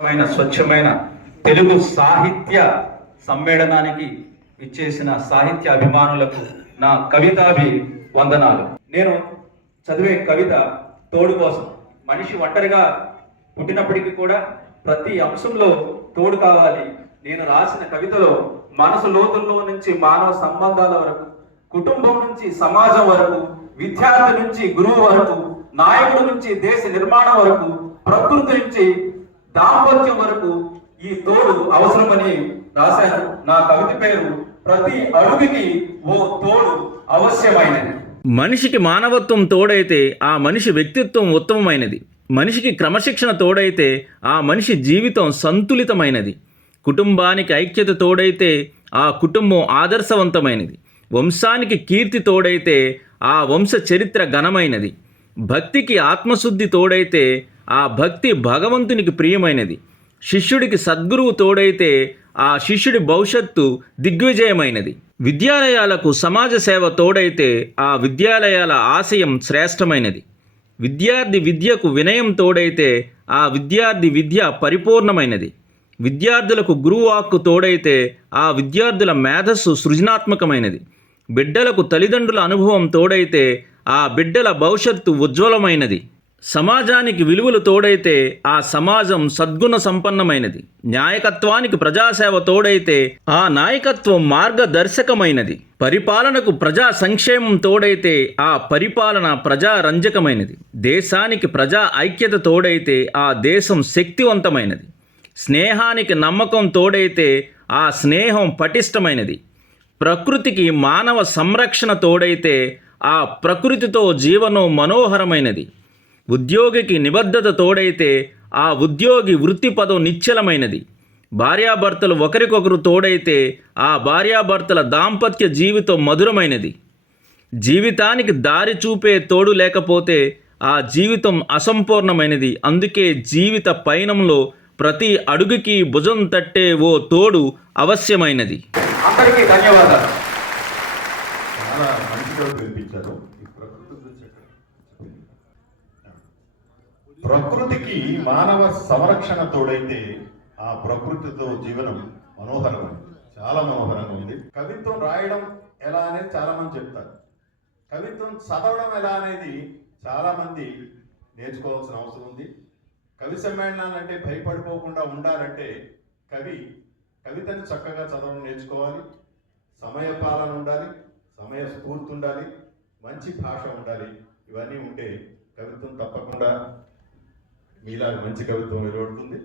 స్వచ్ఛమైన తెలుగు సాహిత్య సమ్మేళనానికి ఇచ్చేసిన సాహిత్య అభిమానులకు నా వందనాలు. నేను చదివే కవిత తోడు కోసం. మనిషి ఒంటరిగా పుట్టినప్పటికీ కూడా ప్రతి అంశంలో తోడు కావాలి. నేను రాసిన కవితలో మనసు లోతుల్లో నుంచి మానవ సంబంధాల వరకు, కుటుంబం నుంచి సమాజం వరకు, విద్యార్థి నుంచి గురువు వరకు, నాయకుడి నుంచి దేశ నిర్మాణం వరకు, ప్రకృతి నుంచి దాంపత్యం వరకు ఈ తోడు అవసరమని రాశాను. నా కవిత పేరు ప్రతి అడుగుకి ఓ తోడు అవశ్యమైనది. మనిషికి మానవత్వం తోడైతే ఆ మనిషి వ్యక్తిత్వం ఉత్తమమైనది. మనిషికి క్రమశిక్షణ తోడైతే ఆ మనిషి జీవితం సంతులితమైనది. కుటుంబానికి ఐక్యత తోడైతే ఆ కుటుంబం ఆదర్శవంతమైనది. వంశానికి కీర్తి తోడైతే ఆ వంశ చరిత్ర ఘనమైనది. భక్తికి ఆత్మశుద్ధి తోడైతే ఆ భక్తి భగవంతునికి ప్రియమైనది. శిష్యుడికి సద్గురువు తోడైతే ఆ శిష్యుడి భవిష్యత్తు దిగ్విజయమైనది. విద్యాలయాలకు సమాజ సేవ తోడైతే ఆ విద్యాలయాల ఆశయం శ్రేష్టమైనది. విద్యార్థి విద్యకు వినయం తోడైతే ఆ విద్యార్థి విద్య పరిపూర్ణమైనది. విద్యార్థులకు గురువాక్కు తోడైతే ఆ విద్యార్థుల మేధస్సు సృజనాత్మకమైనది. బిడ్డలకు తల్లిదండ్రుల అనుభవం తోడైతే ఆ బిడ్డల భవిష్యత్తు ఉజ్వలమైనది. సమాజానికి విలువలు తోడైతే ఆ సమాజం సద్గుణ సంపన్నమైనది. న్యాయకత్వానికి ప్రజాసేవ తోడైతే ఆ నాయకత్వం మార్గదర్శకమైనది. పరిపాలనకు ప్రజా సంక్షేమం తోడైతే ఆ పరిపాలన ప్రజారంజకమైనది. దేశానికి ప్రజా ఐక్యత తోడైతే ఆ దేశం శక్తివంతమైనది. స్నేహానికి నమ్మకం తోడైతే ఆ స్నేహం పటిష్టమైనది. ప్రకృతికి మానవ సంరక్షణ తోడైతే ఆ ప్రకృతితో జీవనం మనోహరమైనది. ఉద్యోగికి నిబద్ధత తోడైతే ఆ ఉద్యోగి వృత్తి పదం నిశ్చలమైనది. భార్యాభర్తలు ఒకరికొకరు తోడైతే ఆ భార్యాభర్తల దాంపత్య జీవితం మధురమైనది. జీవితానికి దారి చూపే తోడు లేకపోతే ఆ జీవితం అసంపూర్ణమైనది. అందుకే జీవిత పయనంలో ప్రతి అడుగుకి భుజం తట్టే ఓ తోడు అవశ్యమైనది. అందరికీ ధన్యవాదాలు. చాలా మంచిగా వినిపించారు. ప్రకృతికి మానవ సంరక్షణ తోడైతే ఆ ప్రకృతితో జీవనం మనోహరమైంది. చాలా మనోహరంగా ఉంది. కవిత్వం రాయడం ఎలా అనేది చాలా మంది చెప్తారు. కవిత్వం చదవడం ఎలా అనేది చాలా మంది నేర్చుకోవాల్సిన అవసరం ఉంది. కవి సమ్మేళనాలంటే భయపడిపోకుండా ఉండాలంటే కవితను చక్కగా చదవడం నేర్చుకోవాలి. సమయపాలన ఉండాలి, సమయ స్ఫూర్తి ఉండాలి, మంచి భాష ఉండాలి. ఇవన్నీ ఉంటే కవిత్వం తప్పకుండా మీలాగా మంచి కవిత్వం వెలువడుతుంది.